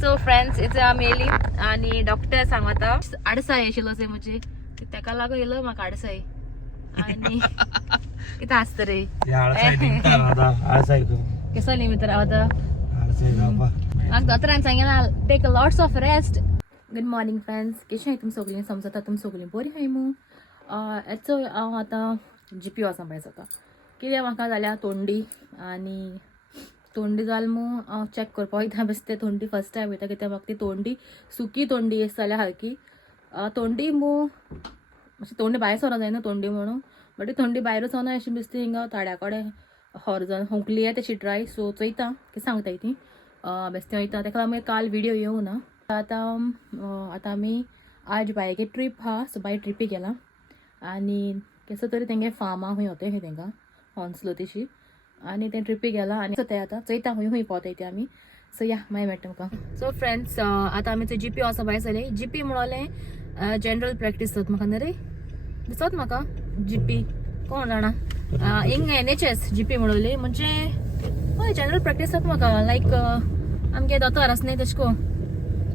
So friends इथे आमी येयली आणि डॉक्टर सांगता आडसाय आशिल्लो से म्हणजे तेका लागून येयलो म्हाका आडसाय आणि कितें आसता रे केसो निमित्त रावता म्हाका दोतोरान सांगला take lots of rest. Good morning friends, कशें तुम सगळीं समजता तुम सगळीं बरी हाय मू. हेचो हांव आतां जीपी वचों भायर जाता कित्याक म्हाका जाल्या तोंडी आनी तोंडी जाल मू हांव चॅक करपाक वयता बेश्टें थोंडी फर्स्ट टायम वयता कित्याक म्हाका ती तोंडी सुकी तोंडी आसा जाल्यार सारकी तोंडी मू मातशी तोंडी भायर सरो जायना तोंडी म्हणून बट ती थोंडी भायरूच वना अशें दिसता हिंगा थोड्या कडेन हॉर्जन हुंकली आहे तशी ट्राय सो चोयता कितें सांगता ती बेश्टें वयता तेका लागून काल व्हिडिओ येवं ना. आतां आमी आज बायके ट्रीप आहा सो बाय ट्रिपी गेला आनी कसो तरी तेंगे फार्मा हूंय होते हे तेंका हॉन्सलो तेशी आनी ते ट्रिपी गेला आनी ते आतां चयता हूंय पावताय ते आमी. सो या मागीर मेळटा तुमकां. सो फ्रेंड्स आतां आमी जीपी वचो भायर सरले. जीपी म्हणलें जनरल प्रॅक्टीस जाता म्हाका न्ही रे दिसत म्हाका जीपी कोण जाणा हिंग NHS जीपी म्हणली म्हणजे हय जनरल प्रॅक्टीस जाता म्हाका लायक आमगे दोतोर आसना तशें को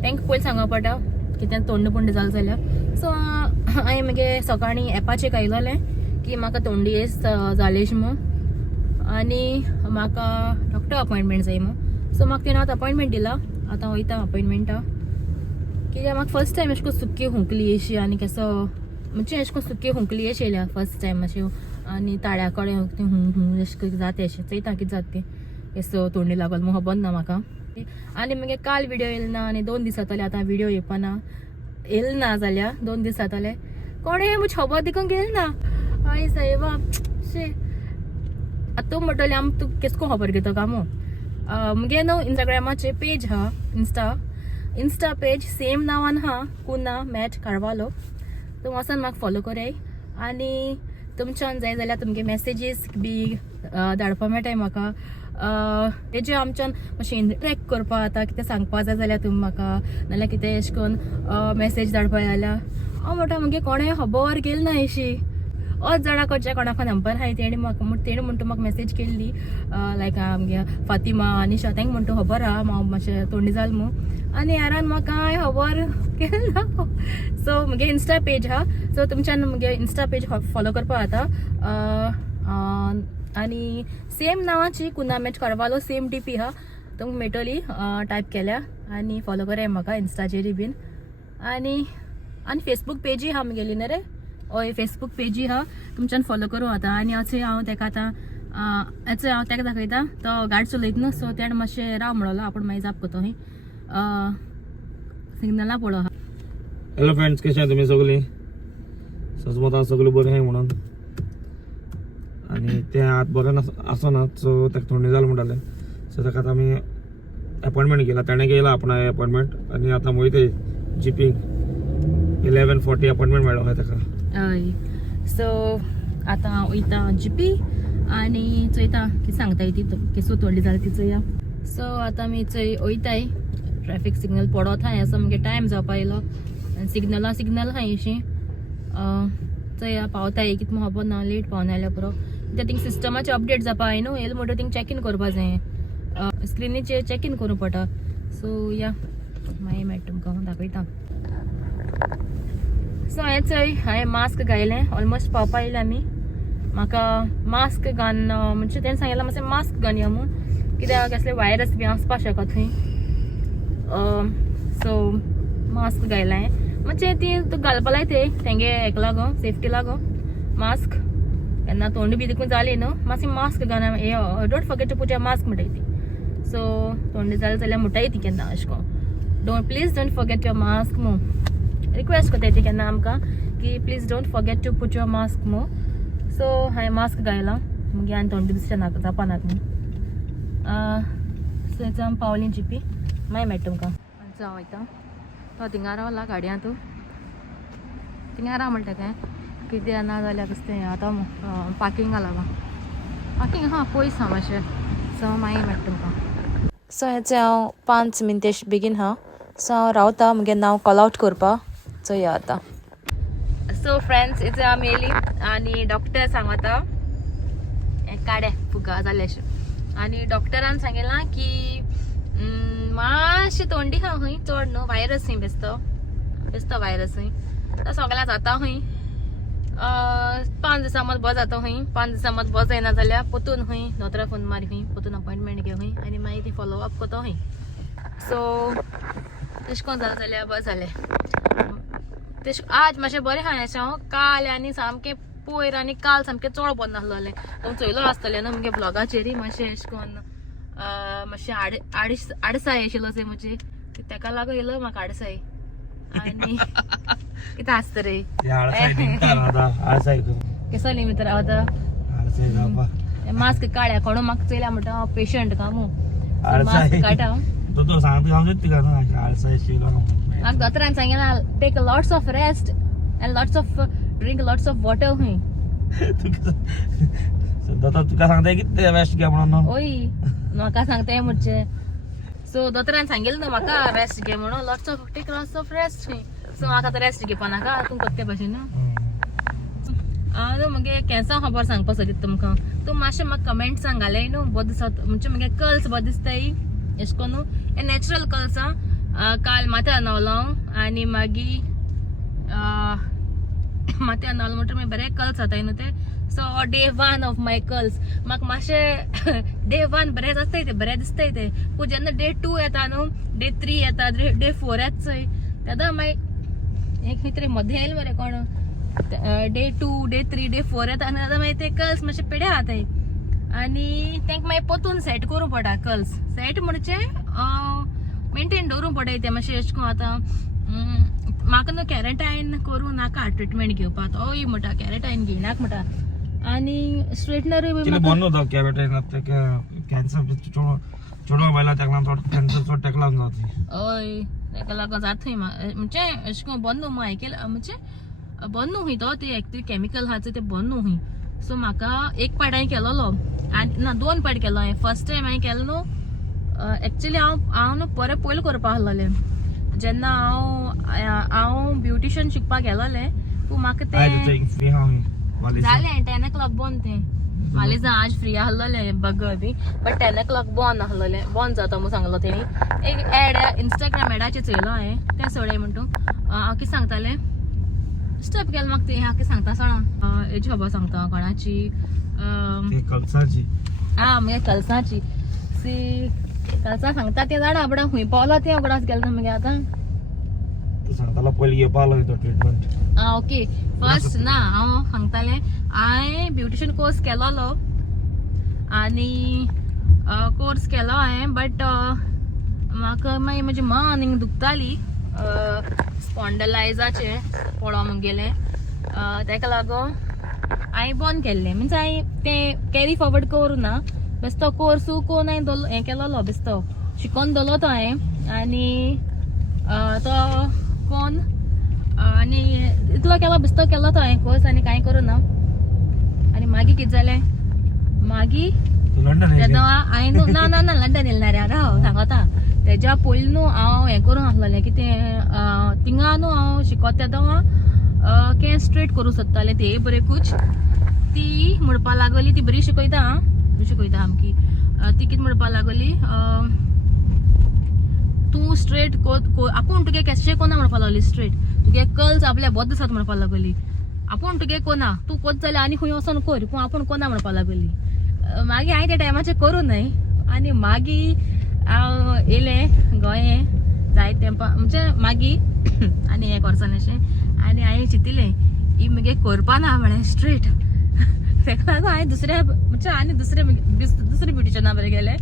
तेंका पयलीं सांगप पडटा कितें तोंड पुंडी जालें जाल्यार. सो हांवें मगे सकाळीं एपाचेर आयलोलें की म्हाका तोंडी जाली अशें म्हूण आनी म्हाका डॉक्टर अपॉयंटमेंट जाय म्हूण. सो म्हाका तेणें आतां अपॉयंटमेंट दिला. आतां वयता अपॉयंटमेंटा कित्याक म्हाका फर्स्ट टायम अशें करून सुकी हुंकली अशी आनी केसो म्हणजे अशें करून सुकी हुंकली अशी येयल्या फर्स्ट टायम अशें आनी ताळ्या कडेन अशें करून जाता अशें चयता कितें जाता तें केसो तोंडी लागल म्हूण खबर ना म्हाका. आनी मगे काल व्हिडिओ येयलो ना आनी 2 दीस जाताले आतां व्हिडिओ येवपाना येयलो ना जाल्यार 2 दीस जाताले कोणें म्हूज खबर देखून गेल ना. हय सायबा शे आतां तूं म्हणटलें आमी तूं केस को खबर घेता काय मू मगे न्हू इंस्टाग्रामाचे पेज हा इंस्टा पेज सेम नांवान हा कुना मॅट कार्वालो. तुम वचून म्हाका फॉलो कराय आनी तुमच्यान जाय जाल्यार तुमगे मेसेजीस बी धाडपा मेळटाय म्हाका. तेजे आमच्यान मातशें इंटरेक्ट करपा जाता कितें सांगपा जाय जाल्यार तुमी म्हाका नाल्यार कितें अशें करून मेसेज धाडपा जाल्यार हांव म्हणटा मगे कोणें खबर गेल ना अशी होच जाणा खंयच्या कोणाको नंबर आहाय तेणी म्हणटा म्हाका मेसेज केल्ली लायक आमगे फातिमा अनिशा तेंका म्हणटा खबर आहा हांव मातशें तोंडी जाल म्हूण आनी यारान म्हाका कांय खबर केल ना. सो म्हगे इंस्टा पेज आहा सो तुमच्यान म्हगे इंस्टा पेज फॉलो करपा जाता आनी सेम नांवाची कुना मॅट कार्वालो सेम DP आहा तुमकां मेळटली टायप केल्या आनी फॉलो कराय म्हाका इंस्टाचेर बीन आनी फेसबूक पेजूय आहा म्हगेली न्ही रे हय फेसबूक पेजी आहा तुमच्यान फॉलो करूं जाता. आनी अशें हांव तेका आतां हांव तेका दाखयता तो गाडी चलयता न्हू सो तेणें मातशें राव म्हणलो आपूण मागीर जाप करता हय सिग्नला पळो आहा. हॅलो फ्रेंड्स कशें आहा तुमी सगळीं सजमत सगळीं बरीं आहाय म्हणून आनी तें आतां बरें आसनात सो तेका थोंडी जाल म्हणटालें सो तेका आतां आमी अपॉयंटमेंट केला तेणें केला आपणा अपॉयंटमेंट आनी आतां वयताय जीपीक 11:40 अपॉयंटमेंट मेळ्ळो आहा तेका. हय सो आतां वयता जीपी आनी चोयता कितें सांगताय ती केसो तोंडी जाली ती चोया. सो आतां आमी चोय वयताय ट्रॅफीक सिग्नल पडोत हाय असो मगे टायम जावपा येयलो आनी सिग्नल हाय अशी चोया पावताय कितें खबर ना लेट पावना जाल्यार पुरो कित्याक थिंग सिस्टमाचे अपडेट जावपा जाय न्हू येयलो म्हणटा थिंग चॅक इन करपा जाय स्क्रिनीचेर चॅक इन करूं पडटा. सो या मागीर मेळटा तुमकां दाखयता. सो हांवें मास्क घायलें ऑलमोस्ट पावपा येयलें आमी. म्हाका मास्क घान म्हणजे तेणें सांगलें मातशें मास्क घान या म्हूण कित्याक कसले वायरस बी आसपा शकता थंय. सो मास्क घायला हांवें म्हणजे ती घालपा लाय तेंगे हेका लागून सेफ्टी लागून मास्क केन्ना तोंड बी देखून जाली न्हू मातशें मास्क घालना हे don't forget to put your mask म्हणटाय ती. सो तोंडी जालें जाल्यार म्हणटाय ती केन्ना अशें करून please don't forget your mask मो रिक्वेस्ट करताय ती केन्ना आमकां की please don't forget to put your mask मो. सो हांवें मास्क घायला मगे आनी तोंडी दुसरें नाका जावपा नाका न्ही. सो हेचो आमी पावलीं जीपी मागीर मेळटा तुमकां. हांव वयता तो थिंगा रावला गाडयांत थिंगा राव म्हणटा काय कितें ना जाल्यार कसं तें आतां पार्किंगा लागून पार्किंग हा पयस हा मातशें सो मागीर मेळटा तुमकां. सो हेचें हांव 5 मिनटेश बेगीन हा सो हांव रावता म्हगे नांव कॉल आवट करपा चोया आतां. सो फ्रेंड्स इथे आमी येयली आनी डॉक्टर सांगता काड्या फुगा जाले अशें आनी डॉक्टरान सांगिलां की मातशी तोंडी हा हूंय चड न्हू व्हायरस हूंय बेस्तो व्हायरस हूंय सगळ्या जाता हूंय 5 दिसां मत बस जाता हूंय 5 दिसां मत बस जायना जाल्यार पोतून हूंय दोतोरा फोन मारी हूंय पोतून अपॉइंटमेंट घेव हूंय आनी मागीर ती फॉलो अप कोतो हूंय सो तेश कोन्न जालें जाल्यार बस जालें तेश आज मातशें बरें आहा अशें काल आनी सामकें पयर आनी काल सामकें चड बंद नासलोलें तुमी चोयलो आसतलें न्हू मुगे ब्लॉगाचेरूय मातशें अशें कोन्न मातशें आडसाय आशिल्लो से म्हणजे तेका लागून येयलो म्हाका आडसाय आनी कितें आसता रे केसो निमित्त रावता मास्क काड्या कोण म्हाका चोयल्या म्हणटा हांव पेशंट कामू मास्क काडा म्हाका दोतोरान सांगला take lots of rest and lots of drink lots of water हूंय तुका सांगताय कितें रेस्ट घे म्हणून ओय म्हाका सांगताय म्हणचे सो दोतोरान सांगेल न्हू म्हाका रेस्ट घे म्हणून टेक लॉट्स ऑफ रेस्ट हूंय सो म्हाका आतां रेस्ट घेवपा नाका तूं कत्ते भाशेन हांव न्हू मुगे केंसां खबर सांगपा सोदीत तुमकां तूं मातशें म्हाका कमेंट सांगाले न्हू बरो दिसता म्हणजे मुगे कर्ल्स बरो दिसताय एशें कोन्न हे नॅचरल कर्ल्स काल माथ्या न्हावलो आनी मागीर माथ्या न्हावलो म्हणटा मागीर बरे कर्ल्स जाताय न्हू ते so day 1 of my curls म्हाका मातशें डे 1 बरें जाताय ते बरें दिसताय ते पूण जेन्ना डे 2 येता न्हू डे 3 येता डे 4 येता चोय तेन्ना मागीर एक खंय तरी मदें येयलें मरे कोण डे 2 डे 3 डे 4 येता आनी आतां मागीर ते कर्ल्स मातशे पिड्या जाताय आनी तांकां मागीर पोतून सेट करूं पडटा कर्ल्स सेट म्हणचे मेंटेन दवरूं पडटाय ते मातशें अशें करून आतां म्हाका न्हू कॅरेटायन करूं नाका ट्रिटमेंट घेवपाक ओय म्हणटा कॅरेटायन घेयनाक म्हणटा आनी स्ट्रेटनरूय बी चोडवा बायला तेका लागून कॅन्सर चड तेका लागून जाता ओय तेका लागून जाता म्हणजे अशें करून बंद न्हू आयकेलें म्हणजे बंद न्हू हूंय तो ते एक्चुअली केमिकल आहा ते बंद न्हू हूंय सो म्हाका एक पाट हांवें केलोलो आनी ना 2 पाट केलो हांवें फर्स्ट टायम हांवें केलो न्हू एक्चुअली हांव न्हू बरें पयलीं करपा आहलोलें जेन्ना हांव ब्युटिशियन शिकपाक गेलोलें पूण म्हाका ते जालें 10 o'clock बंद तें मालेजा आज फ्री आहलोलें बगर बी बट 10 o'clock बंद आहलोलें बंद जाता म्हणून सांगलो तेणी एक एड इंस्टाग्राम एडाचेर चोयलो हांवें तें सोडय म्हणटू हांव कितें सांगतालें स्टेप केलें म्हाका ते हांव कितें सांगता सोडा हेजी खबर सांगता कोणाची मुगे कल्साची सी कल्सां सांगता ते जाणा आपणा खूंय पावलो ते उगडास गेलो मगे आतां सांगतालो पयलीं घेवपा लागलो तो ट्रिटमेंट ओके फर्स्ट ना हांव सांगतालें हांवें ब्युटिशियन कोर्स केलोलो आनी कोर्स केलो हांवें बट म्हाका मागीर म्हजी मान हिंग दुखताली स्पॉन्डलायजाचें पळोवंक मुगेलें तेका लागून हांवें बंद केल्लें मिन्स हांवें तें कॅरी फॉरवर्ड करूं ना बेस्तो कोर्सू कोन्न हांवें हें केलोलो बेस्तो शिकोवन दवरलो तो हांवें आनी तो कोन्न आनी इतलो केलो बेस्तो केलो तो हांवें कोर्स आनी कांय करूं ना आनी मागीर कितें जालें मागीर तेन्ना हांवें ना ना ना लंडन येयलें ना रे राव सांगता तेज्या पयलीं न्हू हांव हें करूं आहलोलें कितें थिंगा न्हू हांव शिकोत तेदों कें स्ट्रेट करूं सोदतालें ते बरें कुछ ती म्हणपा लागली ती बरी शिकयता सामकी ती कितें म्हणपा लागली तूं स्ट्रेट आपूण तुगे केशें कोना म्हणपा लागली स्ट्रेट तुगे कर्ल्स आपल्या बोद दिसत म्हणपा लागली आपूण तुगे कोना तूं कोत जाल्यार आनी खंय वचोन कर पूण आपूण कोना म्हणपा लागली मागीर हांवें त्या टायमाचेर करूं न्हय आनी मागीर हांव येयलें गोंये जायत तेंपा म्हणजे मागीर आनी हें करचोन अशें आनी हांवें चिंतिलें ही मगे करपा ना म्हळें स्ट्रेट तेका लागून हांवें दुसऱ्या म्हणजे आनी दुसरे ब्युटिशना बरें गेलें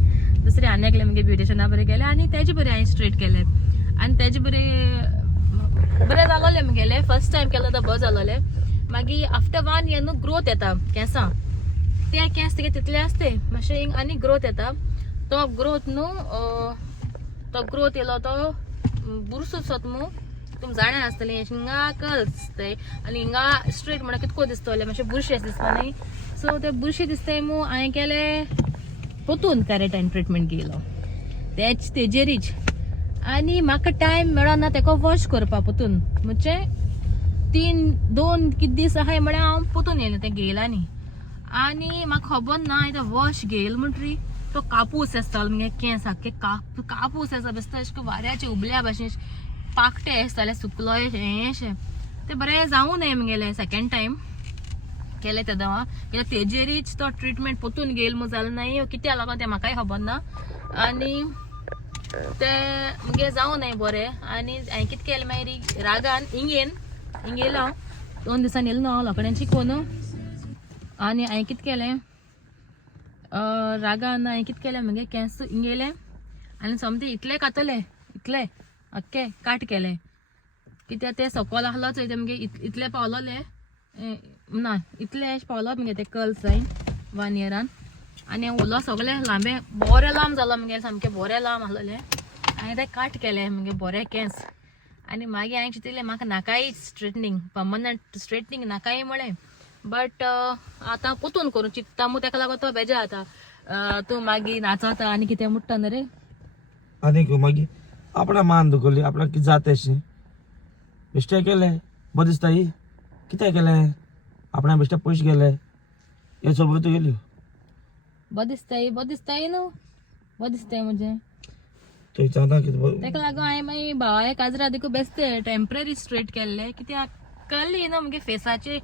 दुसरे आनी एकले मगे ब्युटिशना बरें गेलें आनी तेजे बरें हांवें स्ट्रेट केलें आनी तेजे बरें जालोलें मुगेलें फर्स्ट टायम केलो तो बरें जालोलें मागीर आफ्टर 1 year न्हू ग्रोथ येता केंसां ते केंस तुगे तितले आसते मातशें आनी ग्रोथ येता तो ग्रोथ न्हू तो ग्रोथ येयलो तो बुरसो सोत न्हू तुम जाणा आसतलें हिंगा कर्ल्स दिसताय आनी हिंगा स्ट्रेट म्हणल्यार कितको दिसतलें मातशें बुरशें दिसता न्हय सो ते बुरशें दिसताय मू हांवें केलें पोतून कॅरेटायन ट्रिटमेंट घेयलो तेजेरीच आनी म्हाका टायम मेळना तेका वॉश करपा पोतून म्हणजे 2 कितें दीस आहाय म्हळ्यार हांव पोतून येयलें तें घेयलां न्ही आनी म्हाका खबर ना हांवें तें वॉश घेयलें म्हणटरी तो कापूस आसतालो मगे केंस सारके कापूस आसा बेसता अशें वाऱ्याचे उबल्या भाशेन पाकटे आसताले सुकलो हेशे ते बरें जावं नये मगेले सेकंड टाइम केले ते दवा कित्याक तेजेरीच तो ट्रिटमेंट पोतून गेल मग जालें नाही कित्या लागून ते म्हाकाय खबर ना आनी ते मगे जावं नये बरें आनी हांवें कितें केलें मागीर रागान हिंगेल हांव 2 दिसांनी येयलो न्हू हांव लोकड्यांची कोण आनी हांवें कितें केलें रागान हांवें कितें केलें मगे केंस हिंगेलें आनी समथे इतले कातले इतले अक्के काट केले कित्याक ते सकयल आहलो चोय ते मगे इतले पावलोले ना इतले पावलो मगे ते कर्ल्स जायन 1 इयरान आनी उलो सगळे लांबे बरें लांब जालो मगे सामके बरें लांब आहलोले हांवें ते काट केले मगे बरें केंस आनी मागीर हांवें चिंतलें म्हाका नाकाय स्ट्रेटनींग पर्मनंट स्ट्रेटनींग नाकाय म्हळें बट आतां पोतून करूं चित्ता मग तेका लागून तो बेजार जाता तूं मागीर नाचता आनी कितें म्हणटा न्ही रे आनी मागीर आपणा मान दुखली आपणाक कितें जाता अशें बेश्टे केले बरें दिसता ही कितें केलें आपणा बेश्टे पयशे गेले हे सोबत गेल्यो बरें दिसताय न्हू बरें दिसताय म्हणजे थंय जाता कितें तेका लागून हांवें मागीर भावाय काजरा देखून बेस्ते टेम्पररी स्ट्रेट केल्ले कित्याक कळ्ळी न्हू मगे फेसाचे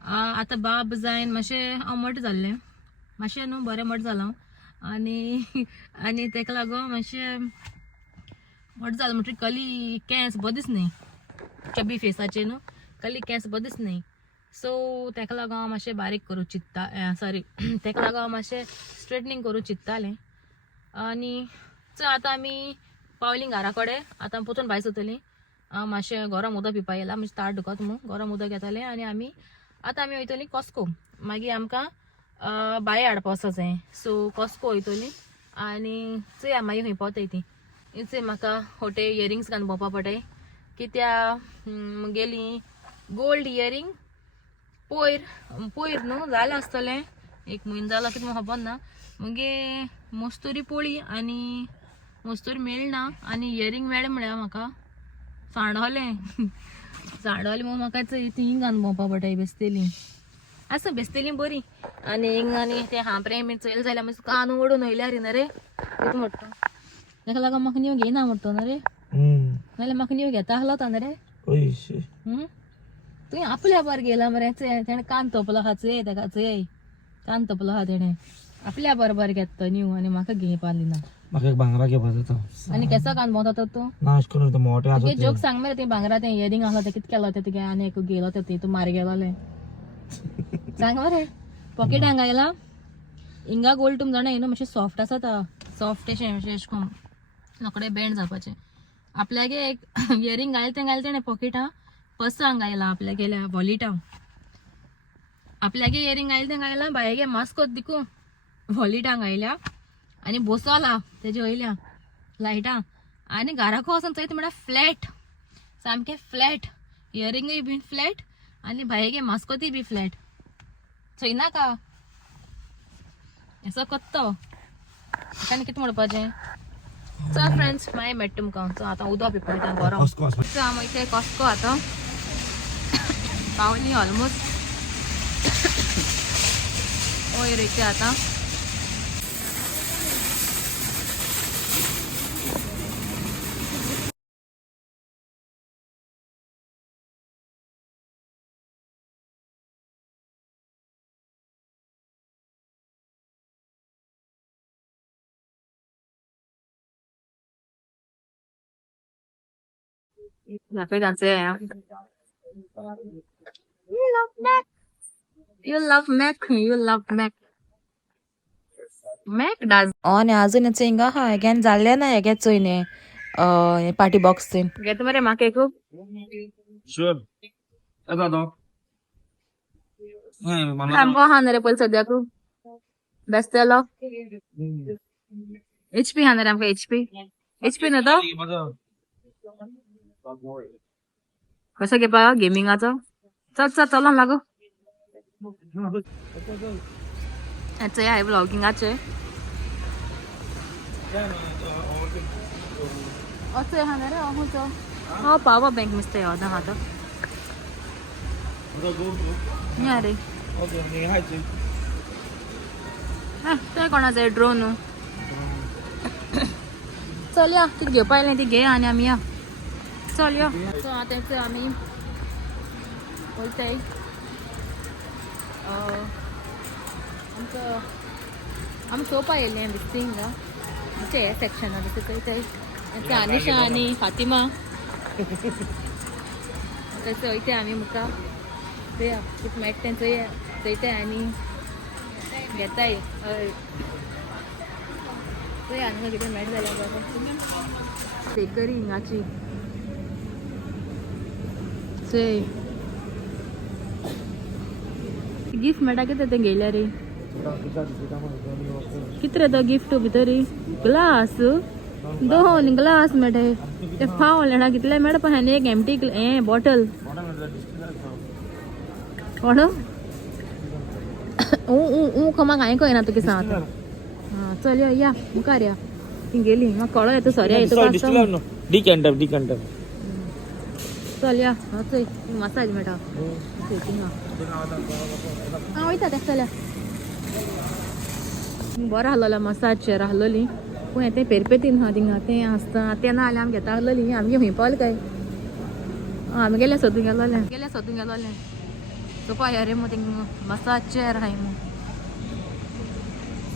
आतां बाब जायन मातशें मट जाल्लें मातशें न्हू बरें मट जालां आनी तेका लागून मातशें मट जालें म्हणटरी कली केंस बरें दिसनाय चबी फेसाचे न्हू कली केंस बरें दिसनाय सो तेका लागून हांव मातशें बारीक करूं चित्ता सॉरी तेका लागून हांव मातशें स्ट्रेटनींग करूं चित्तालें आनी चल आतां आमी पावलीं घरा कडेन आतां पोतून भायर सरतलीं हांव मातशें गरम उदक पिवपा येयला म्हणजे ताट दुखत मू गरम उदक घेतालें आनी आमी वयतलीं कॉस्को मागीर आमकां बाये हाडपा वचो जाय सो कॉस्को वयतलीं आनी चोया मागीर खंय पावताय ती चोय म्हाका होटे इयरिंग्स घालून भोंवपा पडटाय कित्याक मुगेलीं गोल्ड इयरिंग पयर न्हू जालें आसतलें 1 म्हयनो जालो कितें म्हाका खबर ना मुगे मस्तुरी पोळी आनी मस्तुरी मेळना आनी इयरिंग मेळ्ळें म्हळ्यार म्हाका सांडवलें मग म्हाका ती घालून भोंवपा पडटाय बेस्तेलीं आसा बेस्तेलीं बरी आनी ते हांबरें बी चोयलें जाल्यार मातशें कान ओडून वयल्यार न्ही रे कितें म्हणटा तेका लागून म्हाका न्यू घेयना म्हणटा न्ही रे नाल्यार म्हाका न्यू घेता आहलो ता न्ही रे तुवें आपल्या बार गेला मरे तेणें कान तोपलो आहा चोय तेका चोय कान तोपलो आहा तेणें आपल्या बरोबर घेता न्यू आनी म्हाका घेवपा दिना म्हाका एक भांगरा घेवपा जाता आनी केसो कान भोंवता तूं ना अशें करून तो मोठे आसा जोक सांग मरे ते भांगरा ते इयरिंग आहलो ते कितें केलो ते तुगे आनी एक गेलो ते तूं मार गेलोले सांग मरे पॉकेट हांगा आयला हिंगा गोल्ड तुम जाणा न्हू मातशें सॉफ्ट आसा ता सॉफ्ट अशें अशें करून रोखडे बँड जावपाचें आपल्यागे एक इयरिंग घायल तेणें पॉकेटा पर्सांक घायला आपल्या गेल्या वॉलिटा आपल्यागे इयरिंग घायला बायगे मास्कोत दिकू वॉलिटांक घायल्या आनी बसवला तेजे वयल्या लायटां आनी घराको वचून चयता म्हळ्यार फ्लॅट सामकें फ्लॅट इयरिंगूय बी फ्लॅट आनी बायगे मास्कोती बी फ्लॅट चोयनाका असो कोत्तो आनी कितें म्हणपाचें चल फ्रेंड्स मागीर मेळटा तुमकां सो आतां उदक पिवपाक गरम सो हांव वयता कॉस्को आतां पावली ऑलमोस्ट वयर वयता आतां You love Mac. Mac does. आणि अजून याचं हिंगा हा हेग्यान जाल्ले ना हेगे चोयने पार्टी बॉक्स चोयन घेता मरे म्हाका एक शुअर येता तो सामको हा रे पयलीं सद्याक बेस्ट जालो HP हा रे आमकां HP न्हू तो कसो घेवपा गेमिंगाचो चल चलो लागो हेचो हाय ब्लॉगिंगाचे असो हा रे अहूचो हो पावर बँक मिस्ते योदा हा तो या रे ते कोणाचो ड्रोन चल या कितें घेवपा आयलें ती घे आनी आमी या चल या सो आतां आमी वयताय आमी चोवपा येयल्लें दिसता हिंगा म्हणजे हे सेक्शनान चयताय ते अनिशा आनी फातिमा तशें वयताय आमी मुखार चोया कितें मेळटा तें चयताय आनी घेताय चोया आनी कितें मेळटा जाल्यार बरें बेकरी हिंगाची चोय गिफ्ट मेळटा कितें तें घेयल्या रे कितें रे तो गिफ्ट भितर ग्लास 2 ग्लास मेळटा ते फाव लेणा कितले मेळटा पण आनी एक एम्प्टी हें बॉटल कोण म्हाका हांवें कळना तुका सांग हां चल या मुखार या ती गेली म्हाका कळो येता सॉरी येता डिकॅन्टर चल या चोय मसाज मेळटा हांव वयता तेका चल्या बरो आहलोलो मसाज चेर आहलोली पूण तें पेरपेतीन हा थिंगा तें आसता तें ना जाल्यार आमी घेता आहलोली आमगे खंय पावले काय आमी गेल्या सोदून गेलोले सो पळय रे मग थिंगा मसाज चेर आहाय मग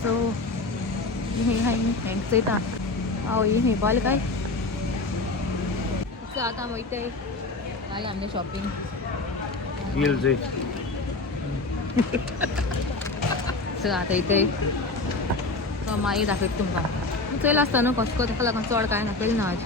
सो हे हाय हेंक चयता हांव खंय पावले काय सो आतां वयताय जालें आमचें शॉपिंग सो आतां येताय सो मागीर दाखयता तुमकां चयला आसता न्हू कसो तेका लागून चड कांय दाखयलें ना आज